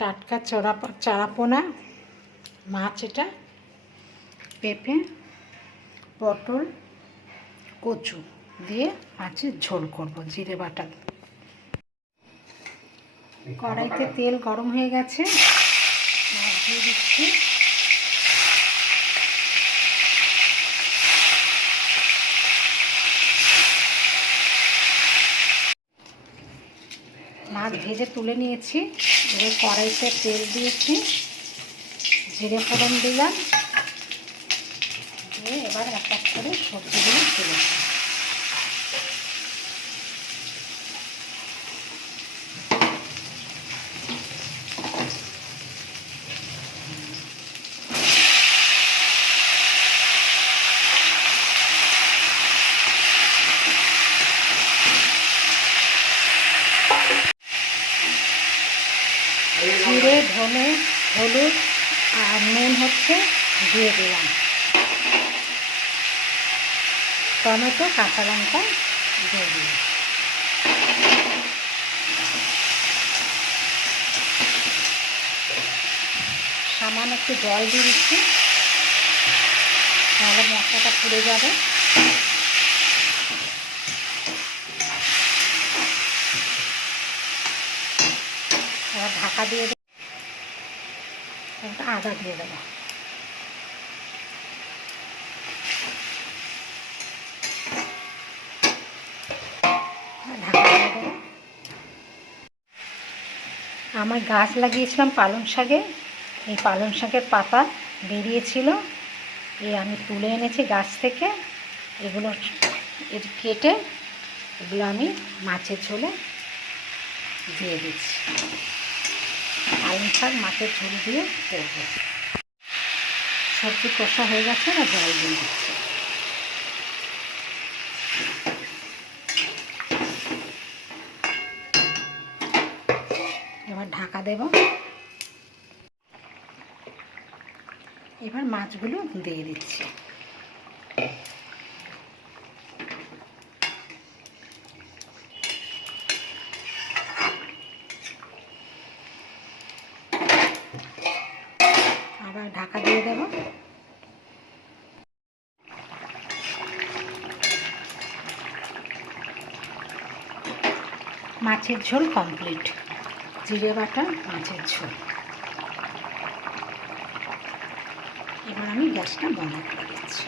টাটকা চারাপোনা মাছ, এটা পেঁপে, পটল, কচু দিয়ে মাছের ঝোল করব জিরে বাটা। কড়াইতে তেল গরম হয়ে গেছে, মাছ দিয়ে দিচ্ছি। মাছ ভেজে তুলে নিয়েছি। এবার কড়াইতে তেল দিয়েছি, জিরে ফোড়ন দিলাম, দিয়ে এবার এক এক করে সবজিগুলো তুলেছি। জিরে, ধনে, হলুদ আর নুন দিয়ে দিলাম। টমেটো, কাঁচা লঙ্কা দিয়ে দিলাম। সামান্য একটু জল দিয়ে দিচ্ছি, তাহলে মশলাটা পুড়ে যাবে। এবার ঢাকা দিয়ে দেবো, আদা দিয়ে দেবো। ঢাকা দিয়ে দেবো। আমার গাছ লাগিয়েছিলাম পালং শাকে, এই পালং শাকের পাতা বেরিয়েছিল, আমি তুলে এনেছি গাছ থেকে। এগুলো কেটে এগুলো আমি মাছের ঝোলে দিয়ে দিচ্ছি। পালং শাক মাছের ঝোল দিয়ে করবো। সবজি কষা হয়ে গেছে, না জল দিয়ে দিচ্ছি। এবার ঢাকা দেব। এবার মাছগুলো দিয়ে দিচ্ছি। আবার ঢাকা দিয়ে দেব। মাছের ঝোল কমপ্লিট, জিরে বাটা মাছের ঝোল। এবার আমি গ্যাসটা বন্ধ করে দিচ্ছি।